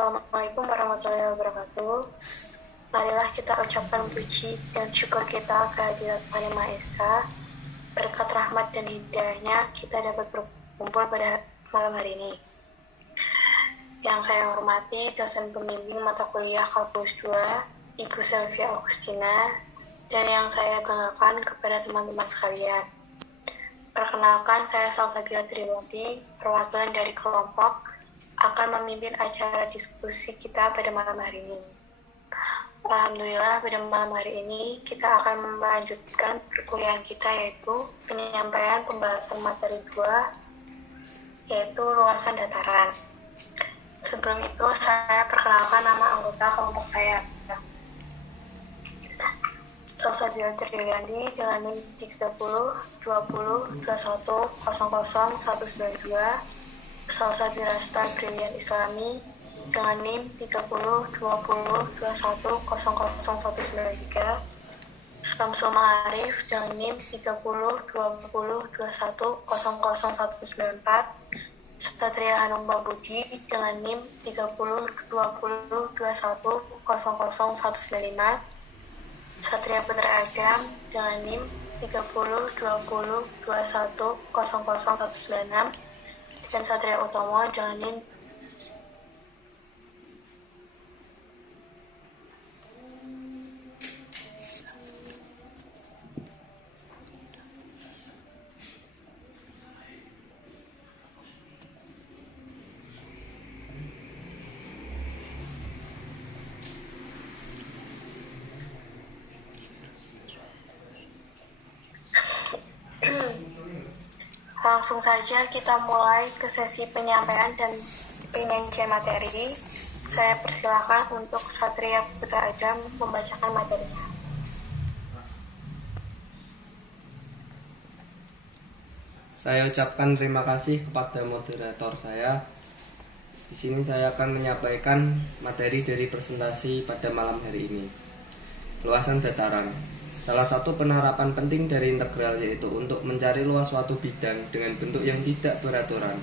Assalamualaikum warahmatullahi wabarakatuh. Marilah kita ucapkan puji dan syukur kita kehadirat Tuhan Yang Maha Esa. Berkat rahmat dan hidayahnya kita dapat berkumpul pada malam hari ini. Yang saya hormati dosen pembimbing mata kuliah Kalkulus 2, Ibu Selvia Agustina, dan yang saya banggakan kepada teman-teman sekalian. Perkenalkan, saya Salsabila Triwanti, perwakilan dari kelompok, akan memimpin acara diskusi kita pada malam hari ini. Alhamdulillah, pada malam hari ini kita akan melanjutkan perkuliahan kita, yaitu penyampaian pembahasan materi 2, yaitu luasan dataran. Sebelum itu, saya perkenalkan nama anggota kelompok saya. Salsabila Triwanti dengan NIM 30 20 21 00 192, Salsabila Star Brilliant Islami dengan NIM 30 20 21 00 193, Syamsul Ma'arif dengan NIM 30 20 21 00194, Satria Hanum Budi dengan NIM 30 20 21 00195, Satria Putra Adam dengan NIM 30 20 21 00196, dan Satria Utomo dengan NIM Langsung saja kita mulai ke sesi penyampaian dan penyajian materi. Saya persilakan untuk Satria Putra Adam membacakan materinya. Saya ucapkan terima kasih kepada moderator saya. Di sini saya akan menyampaikan materi dari presentasi pada malam hari ini. Luasan dataran. Salah satu penerapan penting dari integral yaitu untuk mencari luas suatu bidang dengan bentuk yang tidak beraturan.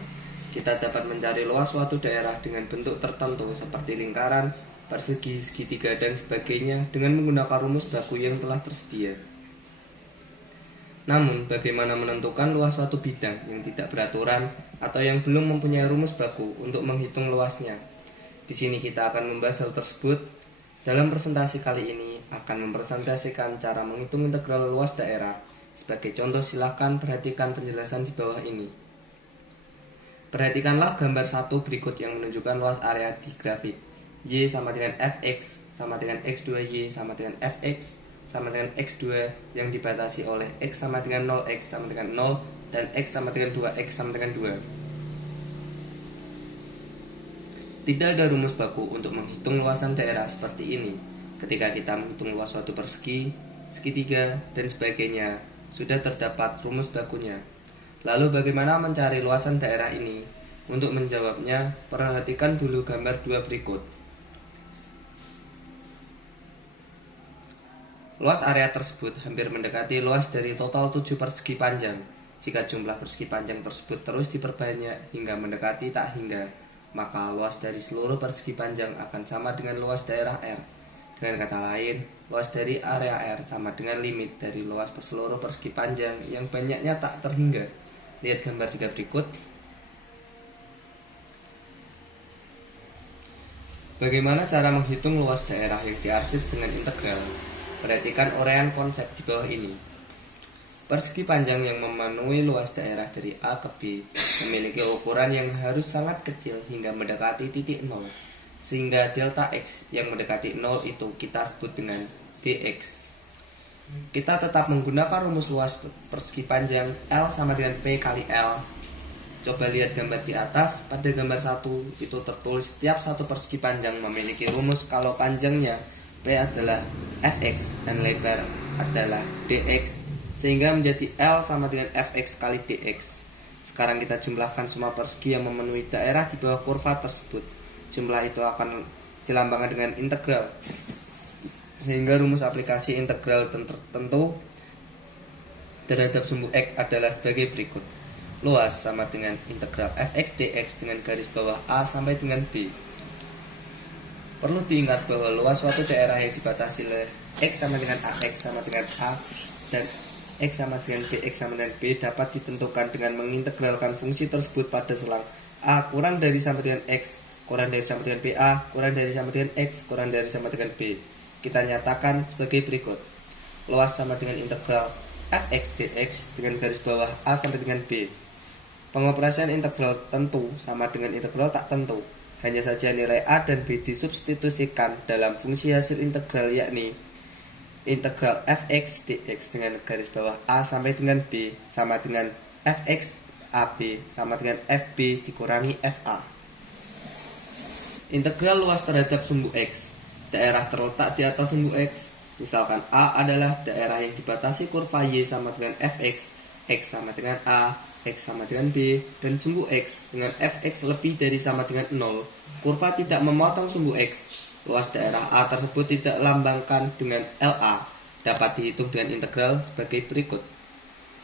Kita dapat mencari luas suatu daerah dengan bentuk tertentu seperti lingkaran, persegi, segitiga, dan sebagainya dengan menggunakan rumus baku yang telah tersedia. Namun, bagaimana menentukan luas suatu bidang yang tidak beraturan atau yang belum mempunyai rumus baku untuk menghitung luasnya? Di sini kita akan membahas hal tersebut. Dalam presentasi kali ini akan mempresentasikan cara menghitung integral luas daerah. Sebagai contoh, silakan perhatikan penjelasan di bawah ini. Perhatikanlah gambar 1 berikut yang menunjukkan luas area di grafik. Y sama dengan Fx sama dengan X2Y sama dengan Fx sama dengan X2 yang dibatasi oleh X sama dengan 0, X sama dengan 0, dan X sama dengan 2, X sama dengan 2. Tidak ada rumus baku untuk menghitung luasan daerah seperti ini. Ketika kita menghitung luas suatu persegi, segitiga, dan sebagainya, sudah terdapat rumus bakunya. Lalu bagaimana mencari luasan daerah ini? Untuk menjawabnya, perhatikan dulu gambar 2 berikut. Luas area tersebut hampir mendekati luas dari total 7 persegi panjang. Jika jumlah persegi panjang tersebut terus diperbanyak hingga mendekati tak hingga, maka luas dari seluruh persegi panjang akan sama dengan luas daerah R. Dengan kata lain, luas dari area R sama dengan limit dari luas seluruh persegi panjang yang banyaknya tak terhingga. Lihat gambar 3 berikut. Bagaimana cara menghitung luas daerah yang diarsip dengan integral? Perhatikan uraian konsep di bawah ini. Persegi panjang yang memenuhi luas daerah dari A ke B memiliki ukuran yang harus sangat kecil hingga mendekati titik 0, sehingga delta X yang mendekati 0 itu kita sebut dengan dx. Kita tetap menggunakan rumus luas persegi panjang L sama dengan P kali L. Coba lihat gambar di atas. Pada gambar 1 itu tertulis setiap satu persegi panjang memiliki rumus kalau panjangnya P adalah Fx dan lebar adalah dx, sehingga menjadi L sama dengan Fx kali dx. Sekarang kita jumlahkan semua persegi yang memenuhi daerah di bawah kurva tersebut. Jumlah itu akan dilambangkan dengan integral, sehingga rumus aplikasi integral tertentu terhadap sumbu X adalah sebagai berikut. Luas sama dengan integral Fx dx dengan garis bawah A sampai dengan B. Perlu diingat bahwa luas suatu daerah yang dibatasi oleh X sama dengan AX sama dengan A dan X sama dengan B, X sama dengan B dapat ditentukan dengan mengintegralkan fungsi tersebut pada selang A kurang dari sama dengan X, kurang dari sama dengan BA, kurang dari sama dengan X, kurang dari sama dengan B. Kita nyatakan sebagai berikut. Luas sama dengan integral fx dx dengan garis bawah A sampai dengan B. Pengoperasian integral tentu sama dengan integral tak tentu. Hanya saja nilai A dan B disubstitusikan dalam fungsi hasil integral, yakni integral fx dx dengan garis bawah A sampai dengan B sama dengan fx AB sama dengan fb dikurangi fa. Integral luas terhadap sumbu X. Daerah terletak di atas sumbu X. Misalkan A adalah daerah yang dibatasi kurva Y sama dengan fx, X sama dengan A, X sama dengan B, dan sumbu X dengan fx lebih dari sama dengan 0, kurva tidak memotong sumbu X. Luas daerah A tersebut tidak lambangkan dengan LA, dapat dihitung dengan integral sebagai berikut.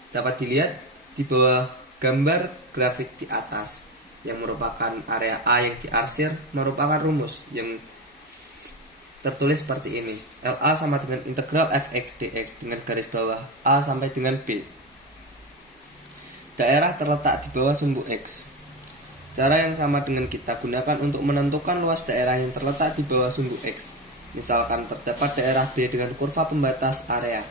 Dapat dilihat di bawah gambar grafik di atas, yang merupakan area A yang diarsir merupakan rumus yang tertulis seperti ini. LA sama dengan integral fx dx dengan garis bawah A sampai dengan B. Daerah terletak di bawah sumbu X. Cara yang sama dengan kita gunakan untuk menentukan luas daerah yang terletak di bawah sumbu X. Misalkan terdapat daerah B dengan kurva pembatas area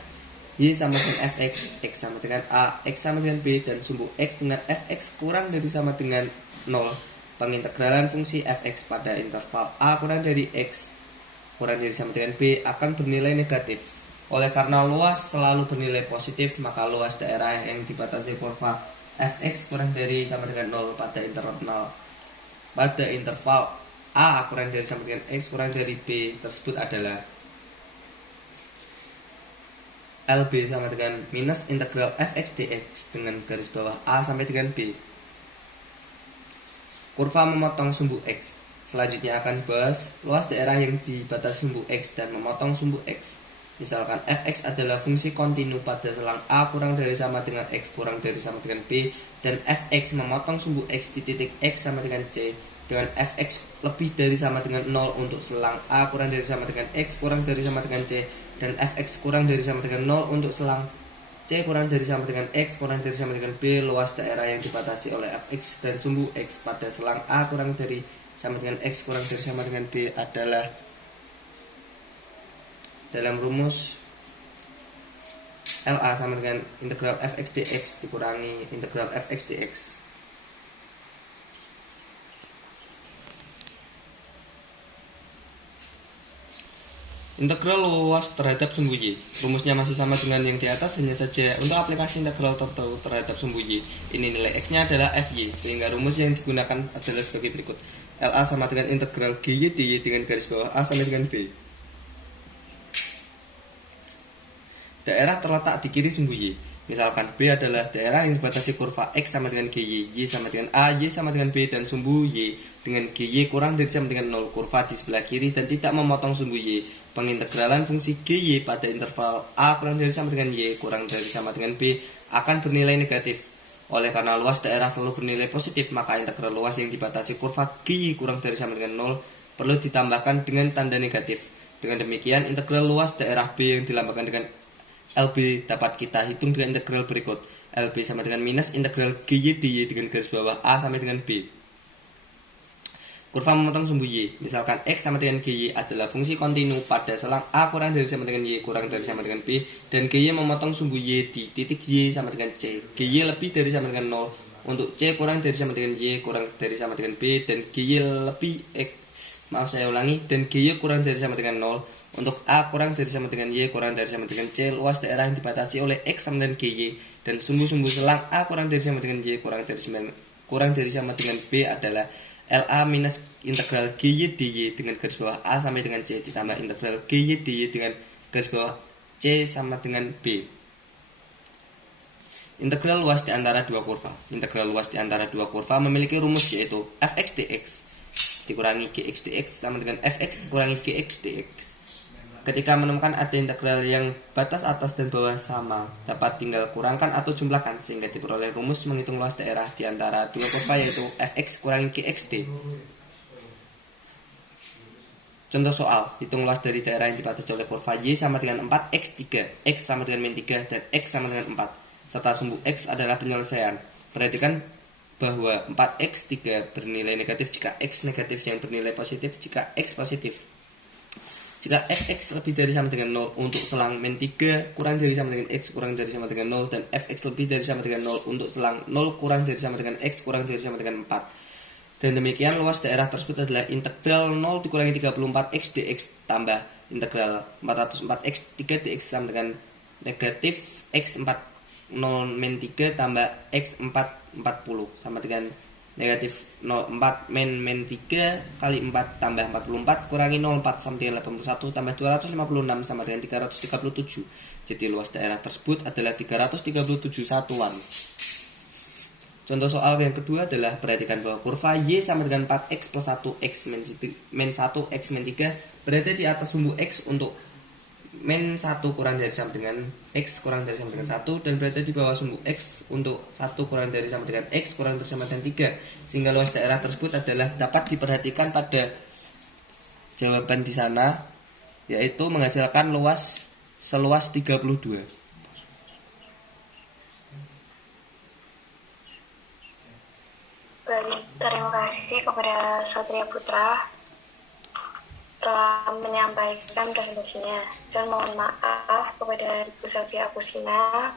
Y sama dengan fx, X sama dengan A, X sama dengan B, dan sumbu X dengan fx kurang dari sama dengan 0. Pengintegralan fungsi fx pada interval A kurang dari X kurang dari sama dengan B akan bernilai negatif. Oleh karena luas selalu bernilai positif, maka luas daerah yang dibatasi kurva fx kurang dari sama dengan 0 pada interval A kurang dari sama dengan X kurang dari B tersebut adalah LB sama dengan minus integral fx dx dengan garis bawah A sampai dengan B. Kurva memotong sumbu X. Selanjutnya akan dibahas luas daerah yang dibatasi sumbu X dan memotong sumbu X. Misalkan fx adalah fungsi kontinu pada selang A kurang dari sama dengan X kurang dari sama dengan B, dan fx memotong sumbu X di titik X sama dengan C dengan fx lebih dari sama dengan 0 untuk selang A kurang dari sama dengan X kurang dari sama dengan C, dan fx kurang dari sama dengan 0 untuk selang C kurang dari sama dengan X kurang dari sama dengan B. Luas daerah yang dibatasi oleh fx dan sumbu X pada selang A kurang dari sama dengan X kurang dari sama dengan B adalah dalam rumus LA sama dengan integral fx dx dikurangi integral fx dx. Integral luas terhadap sumbu Y. Rumusnya masih sama dengan yang di atas, hanya saja untuk aplikasi integral tertentu terhadap sumbu Y, ini nilai X-nya adalah FY, sehingga rumus yang digunakan adalah sebagai berikut. LA sama dengan integral GY dy dengan garis bawah A sampai dengan B. Daerah terletak di kiri sumbu Y. Misalkan B adalah daerah yang dibatasi kurva X sama dengan GY, Y sama dengan A, Y sama dengan B, dan sumbu Y dengan GY kurang dari sama dengan 0, kurva di sebelah kiri dan tidak memotong sumbu Y. Pengintegralan fungsi GY pada interval A kurang dari sama dengan Y kurang dari sama dengan B akan bernilai negatif. Oleh karena luas daerah selalu bernilai positif, maka integral luas yang dibatasi kurva GY kurang dari sama dengan 0 perlu ditambahkan dengan tanda negatif. Dengan demikian, integral luas daerah B yang dilambangkan dengan LB dapat kita hitung dengan integral berikut. LB sama dengan minus integral GY dy dengan garis bawah A sampai dengan B. Kurva memotong sumbu Y. Misalkan X sama dengan GY adalah fungsi kontinu pada selang A kurang dari sama dengan Y kurang dari sama dengan B, dan GY memotong sumbu Y di titik Y sama dengan C. GY lebih dari sama dengan 0 untuk C kurang dari sama dengan Y kurang dari sama dengan B, dan GY dan GY kurang dari sama dengan 0 untuk A kurang dari sama dengan Y kurang dari sama dengan C. Luas daerah yang dibatasi oleh X sama dengan GY dan sumbu-sumbu selang A kurang dari sama dengan Y kurang dari sama dengan B adalah LA minus integral GY dy dengan garis bawah A sampai dengan C ditambah integral GY dy dengan garis bawah C sama dengan B. Integral luas di antara dua kurva. Integral luas di antara dua kurva memiliki rumus, yaitu fx dx dikurangi gx dx sama dengan fx kurangi gx dx. Ketika menemukan ada integral yang batas atas dan bawah sama, dapat tinggal kurangkan atau jumlahkan sehingga diperoleh rumus menghitung luas daerah di antara dua kurva, yaitu fx kurangi gxd. Contoh soal, hitung luas dari daerah yang dibatasi oleh kurva Y sama dengan 4x3, x sama dengan min 3, dan x sama dengan 4, serta sumbu x adalah penyelesaian. Perhatikan bahwa 4x3 bernilai negatif jika x negatif yang bernilai positif jika x positif. Jika fx lebih dari sama dengan 0 untuk selang min 3 kurang dari sama dengan x kurang dari sama dengan 0, dan fx lebih dari sama dengan 0 untuk selang 0 kurang dari sama dengan x kurang dari sama dengan 4. Dan demikian luas daerah tersebut adalah integral 0 dikurangi 34x dx tambah integral 404x 3 dx sama dengan negatif x 4 0 min 3 tambah x 4 40 sama dengan negatif 04 min 3 kali 4 tambah 44 kurangi 04 sama dengan 81 tambah 256 sama dengan 337. Jadi luas daerah tersebut adalah 337 satuan. Contoh soal yang kedua adalah perhatikan bahwa kurva Y sama dengan 4x plus 1x min 1x min 3 berada di atas sumbu x untuk min 1 kurang dari sama dengan x kurang dari sama dengan 1, dan berada di bawah sumbu x untuk 1 kurang dari sama dengan x kurang dari sama dengan 3, sehingga luas daerah tersebut adalah dapat diperhatikan pada jawaban di sana, yaitu menghasilkan luas seluas 32. Baik, terima kasih kepada Satria Putra telah menyampaikan presentasinya, dan mohon maaf kepada Ibu Safia Kusina.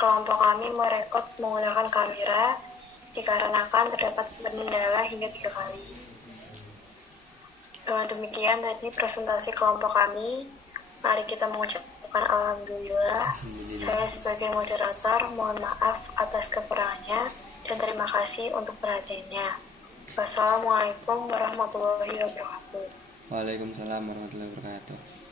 Kelompok kami merekod menggunakan kamera dikarenakan terdapat kendala hingga 3 kali. Dengan demikian tadi presentasi kelompok kami. Mari kita mengucapkan alhamdulillah. Saya sebagai moderator mohon maaf atas kekurangannya dan terima kasih untuk perhatiannya. Wassalamualaikum warahmatullahi wabarakatuh. Waalaikumsalam warahmatullahi wabarakatuh.